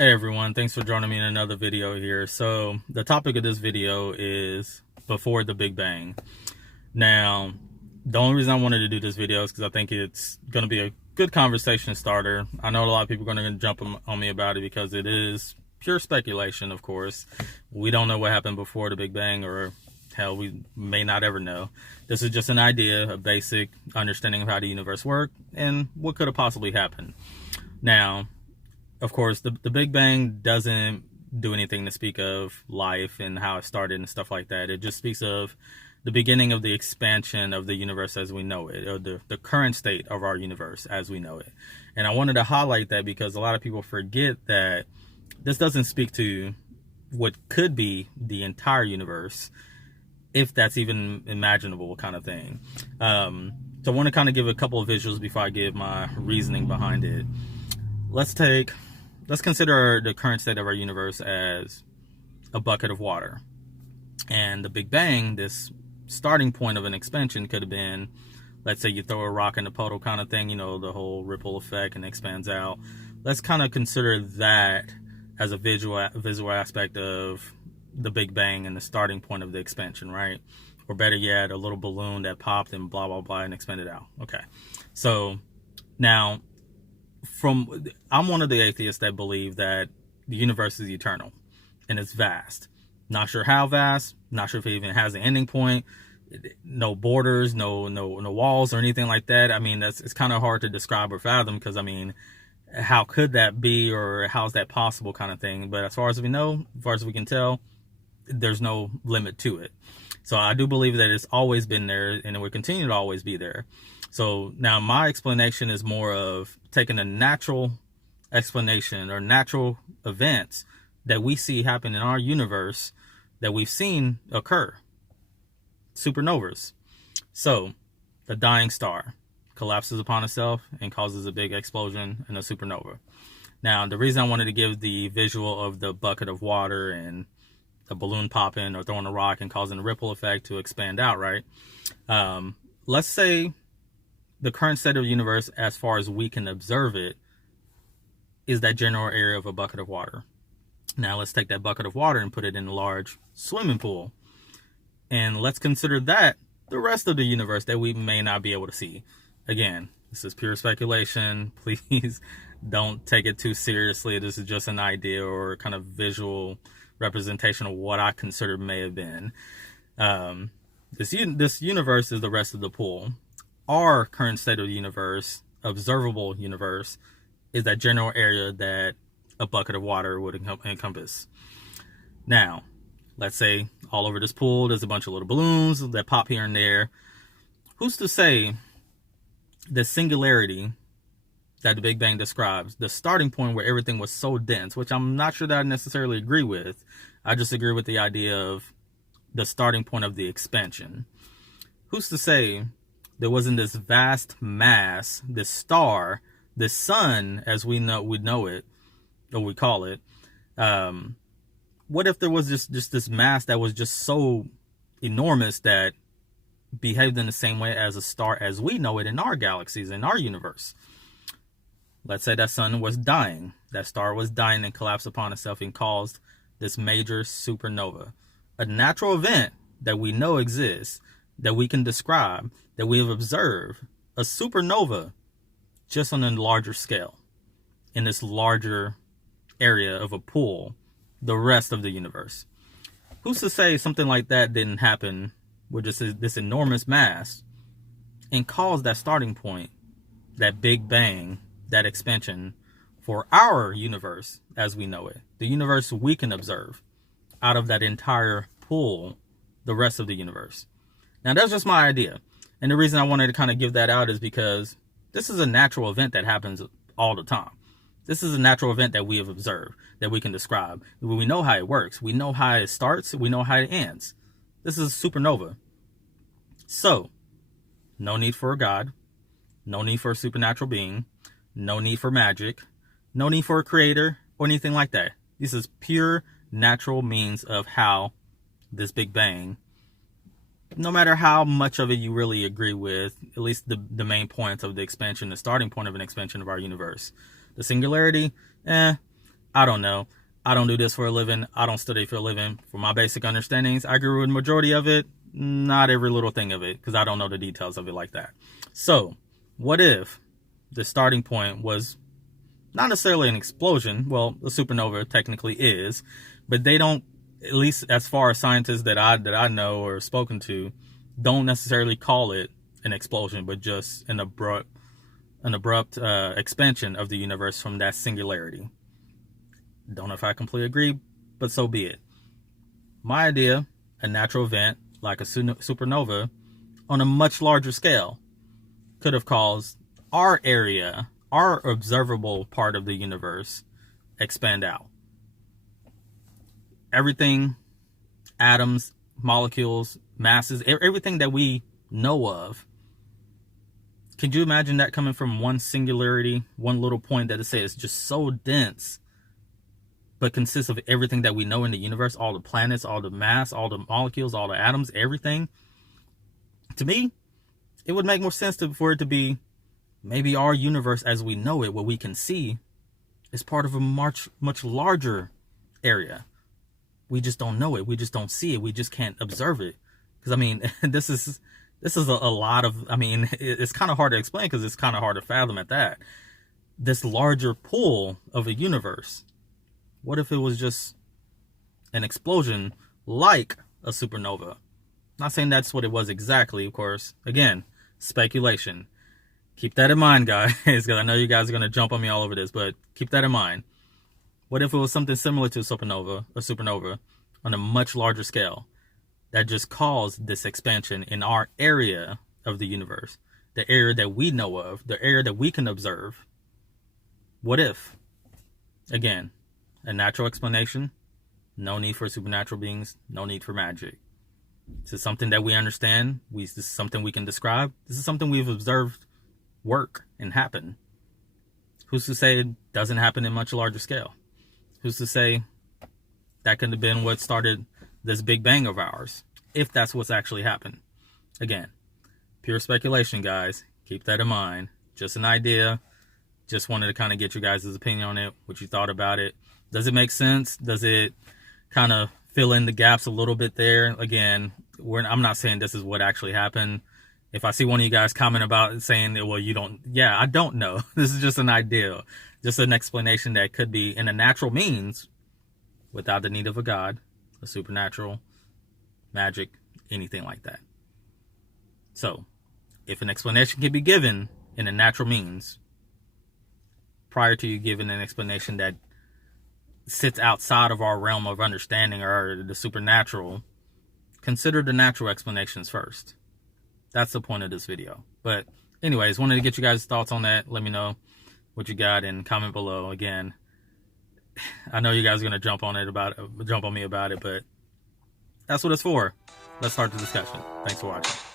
Hey everyone, thanks for joining me in another video here. So the topic of this video is before the Big Bang. Now, the only reason I wanted to do this video is because I think it's going to be a good conversation starter. I know a lot of people are going to jump on me about it because it is pure speculation, of course. We don't know what happened before the Big Bang, or hell, we may not ever know. This is just an idea, a basic understanding of how the universe works and what could have possibly happened. Now, of course, the Big Bang doesn't do anything to speak of life and how it started and stuff like that. It just speaks of the beginning of the expansion of the universe as we know it, or the current state of our universe as we know it. And I wanted to highlight that because a lot of people forget that this doesn't speak to what could be the entire universe, if that's even imaginable kind of thing. So I want to kind of give a couple of visuals before I give my reasoning behind it. Let's consider the current state of our universe as a bucket of water. And the Big Bang, this starting point of an expansion, could have been, let's say you throw a rock in a puddle kind of thing, you know, the whole ripple effect and expands out. Let's kind of consider that as a visual aspect of the Big Bang and the starting point of the expansion, right? Or better yet, a little balloon that popped and blah, blah, blah, and expanded out. Okay. So now, I'm one of the atheists that believe that the universe is eternal and it's vast. Not sure how vast, not sure if it even has an ending point, no borders, no walls or anything like that. I mean, it's kind of hard to describe or fathom because, I mean, how could that be, or how's that possible kind of thing? But as far as we know, as far as we can tell, there's no limit to it. So I do believe that it's always been there and it will continue to always be there. So now my explanation is more of taking a natural explanation or natural events that we see happen in our universe that we've seen occur. Supernovas. So a dying star collapses upon itself and causes a big explosion in a supernova. Now, the reason I wanted to give the visual of the bucket of water and the balloon popping or throwing a rock and causing a ripple effect to expand out, right? Let's say the current state of the universe, as far as we can observe it, is that general area of a bucket of water. Now let's take that bucket of water and put it in a large swimming pool. And let's consider that the rest of the universe that we may not be able to see. Again, this is pure speculation. Please don't take it too seriously. This is just an idea or kind of visual representation of what I consider may have been. This universe is the rest of the pool. Our current state of the universe, observable universe, is that general area that a bucket of water would encompass. Now, let's say all over this pool, there's a bunch of little balloons that pop here and there. Who's to say the singularity that the Big Bang describes, the starting point where everything was so dense, which I'm not sure that I necessarily agree with. I just agree with the idea of the starting point of the expansion. Who's to say there wasn't this vast mass, this star, this sun, as we know it, or we call it. What if there was just this mass that was just so enormous that behaved in the same way as a star as we know it in our galaxies, in our universe? Let's say that sun was dying, that star was dying and collapsed upon itself and caused this major supernova. A natural event that we know exists, that we can describe, that we have observed, a supernova, just on a larger scale, in this larger area of a pool, the rest of the universe. Who's to say something like that didn't happen with just this enormous mass and cause that starting point, that Big Bang, that expansion for our universe as we know it, the universe we can observe out of that entire pool, the rest of the universe. Now, that's just my idea. And the reason I wanted to kind of give that out is because this is a natural event that happens all the time. This is a natural event that we have observed, that we can describe. We know how it works. We know how it starts. We know how it ends. This is a supernova. So, no need for a God. No need for a supernatural being. No need for magic. No need for a creator or anything like that. This is pure natural means of how this Big Bang, no matter how much of it you really agree with, at least the main points of the expansion, the starting point of an expansion of our universe. The singularity, I I don't know. I don't do this for a living. I don't study for a living. For my basic understandings, I agree with the majority of it, not every little thing of it, because I don't know the details of it like that. So, what if the starting point was not necessarily an explosion? Well, a supernova technically is, but they don't, at least as far as scientists that I know or spoken to, don't necessarily call it an explosion, but just an abrupt expansion of the universe from that singularity. Don't know if I completely agree, but so be it. My idea, a natural event like a supernova on a much larger scale, could have caused our area, our observable part of the universe, expand out. Everything, atoms, molecules, masses, everything that we know of. Can you imagine that coming from one singularity, one little point that it says just so dense, but consists of everything that we know in the universe, all the planets, all the mass, all the molecules, all the atoms, everything? To me, it would make more sense for it to be maybe our universe as we know it, what we can see, is part of a much larger area. We just don't know it. We just don't see it. We just can't observe it. Because, I mean, this is a lot of, I mean, it's kind of hard to explain because it's kind of hard to fathom at that. This larger pool of a universe. What if it was just an explosion like a supernova? Not saying that's what it was exactly, of course. Again, speculation. Keep that in mind, guys, because I know you guys are going to jump on me all over this, but keep that in mind. What if it was something similar to a supernova on a much larger scale that just caused this expansion in our area of the universe, the area that we know of, the area that we can observe? What if? Again, a natural explanation, no need for supernatural beings, no need for magic. This is something that we understand. This is something we can describe. This is something we've observed work and happen. Who's to say it doesn't happen in much larger scale? Who's to say that could have been what started this Big Bang of ours, if that's what's actually happened? Again, pure speculation, guys. Keep that in mind. Just an idea. Just wanted to kind of get your guys' opinion on it, what you thought about it. Does it make sense? Does it kind of fill in the gaps a little bit there? Again, I'm not saying this is what actually happened. If I see one of you guys comment about it saying, well, you don't, I don't know. This is just an idea, just an explanation that could be in a natural means without the need of a god, a supernatural, magic, anything like that. So, if an explanation can be given in a natural means, prior to you giving an explanation that sits outside of our realm of understanding or the supernatural, consider the natural explanations first. That's the point of this video. But anyways, wanted to get you guys' thoughts on that. Let me know what you got and comment below. Again, I know you guys are going to jump on me about it, but that's what it's for. Let's start the discussion. Thanks for watching.